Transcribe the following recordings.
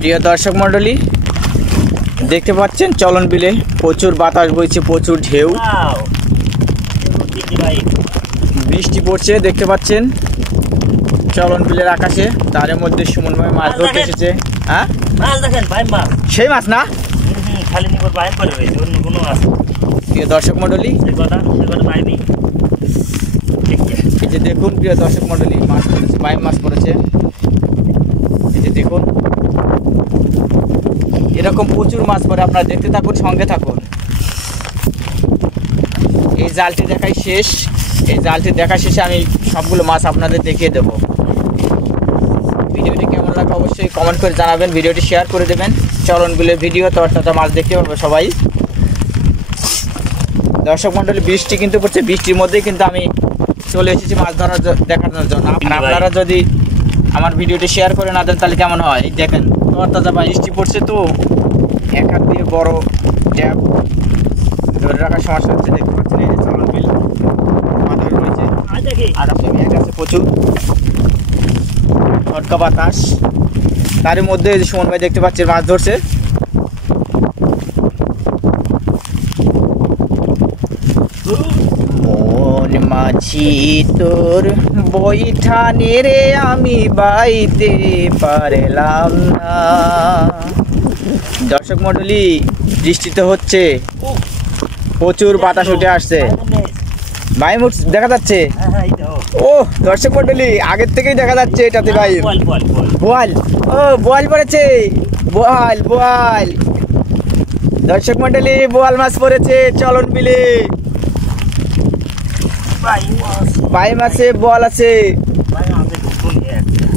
প্রিয় দর্শক মণ্ডলী, দেখতে পাচ্ছেন চলন বিলে প্রচুর বাতাস বইছে, প্রচুর ঢেউ, বৃষ্টি পড়ছে। দেখতে পাচ্ছেন চলন বিলের আকাশে, তার মধ্যে সুমন ভাই মাছ ধরতে এসেছে। হ্যাঁ, সেই মাছ না, প্রিয় দর্শক মণ্ডলী, এই যে দেখুন প্রিয় দর্শক মণ্ডলী, মাছ পড়েছে, বাইম মাছ পড়েছে। এই যে দেখুন, এরকম প্রচুর মাছ পড়ে, আপনারা দেখতে থাকুন, সঙ্গে থাকুন। এই জালটি দেখাই শেষ, এই জালটি দেখা শেষে আমি সবগুলো মাছ আপনাদের দেখিয়ে দেবো। ভিডিওটি কেমন লাগে অবশ্যই কমেন্ট করে জানাবেন, ভিডিওটি শেয়ার করে দেবেন। চলন বিলের ভিডিও তো অর্থাৎ মাছ দেখতে পাবো সবাই। দর্শক মণ্ডলী, বৃষ্টি কিন্তু পড়ছে, বৃষ্টির মধ্যেই কিন্তু আমি চলে এসেছি মাছ ধরার দেখানোর জন্য। আপনারা যদি আমার ভিডিওটি শেয়ার করে না দেন তাহলে কেমন হয়? দেখেন তরতাজা বৃষ্টি পড়ছে, তো এক হাত দিয়ে বড় ট্যাপ ধরে রাখার সমস্যা হচ্ছে। দেখতে পাচ্ছেন এই যে চলন বিল বাতাস রয়েছে, আর মেঘ আছে প্রচুর, ঝটকা বাতাস। তার মধ্যে এই যে সুমন ভাই দেখতে পাচ্ছেন মাছ ধরছে। মন মাঝি তোর বৈঠানে রে আমি বাইতে পারলাম না। দর্শক মণ্ডলী, বৃষ্টি তো হচ্ছে, প্রচুর বাতাস উঠে আসছে। ভাই দেখা যাচ্ছে, ও দর্শক মণ্ডলী, আগের থেকেই দেখা যাচ্ছে এটাতে ভাই বোয়াল, ও বোয়াল পড়েছে, বোয়াল বোয়াল। দর্শক মণ্ডলী, বোয়াল মাছ পড়েছে চলন বিলে, বাইম আছে, বোয়াল আছে,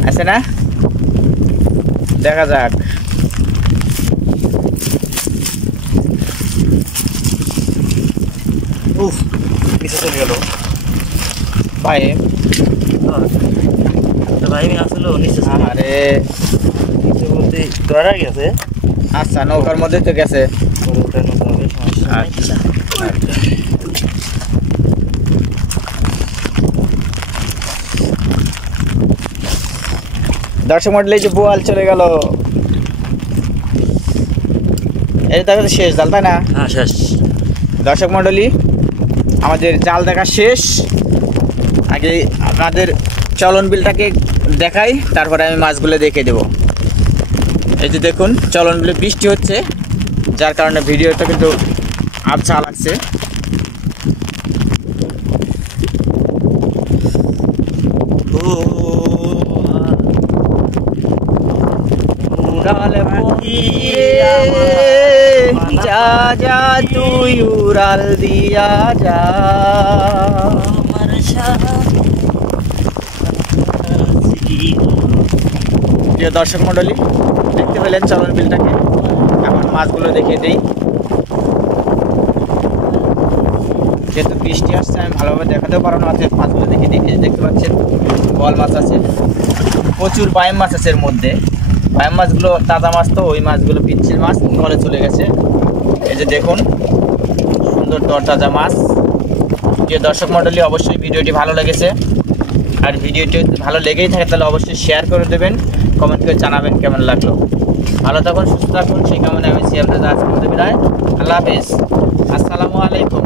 আছে না? দেখা যাক। আচ্ছা, নৌকার মধ্যে তো গেছে। আচ্ছা, দর্শক মণ্ডলী, যে বোয়াল চলে গেল, এটা দেখা শেষ জাল, তাই না? হ্যাঁ, শেষ। দর্শক মণ্ডলী, আমাদের জাল দেখা শেষ। আগে আপনাদের চলন বিলটাকে দেখাই, তারপরে আমি মাছগুলো দেখে দেব। এই যে দেখুন, চলন বিলে বৃষ্টি হচ্ছে, যার কারণে ভিডিওটা কিন্তু আবছা লাগছে। যা যা তুই উড়াল দিয়া যা। প্রিয় দর্শক মণ্ডলী, দেখতে পেলেন চলন বিলটাকে, এখন মাছগুলো দেখিয়ে দিই। যেহেতু বৃষ্টি আসছে, আমি ভালোভাবে দেখাতেও পারো না, মাছগুলো দেখিয়ে দিই। দেখতে পাচ্ছেন বোয়াল মাছ আছে, প্রচুর বাইম মাছ আছে এর মধ্যে। বাইম মাছগুলো তাজা মাছ, তো ওই মাছগুলো পিচ্ছিল মাছ, ঘরে চলে গেছে। এই যে দেখুন, সুন্দর তরতাজা মাছ। প্রিয় দর্শক মণ্ডলী, অবশ্যই ভিডিওটি ভালো লেগেছে, আর ভিডিওটি ভালো লেগেই থাকে তাহলে অবশ্যই শেয়ার করে দেবেন, কমেন্ট করে জানাবেন কেমন লাগলো। ভালো থাকুন, সুস্থ থাকুন, সেই কামনে আমি সিএম রাজা আজকের মধ্যে বিদায়। আল্লাহ হাফেজ, আসসালামু আলাইকুম।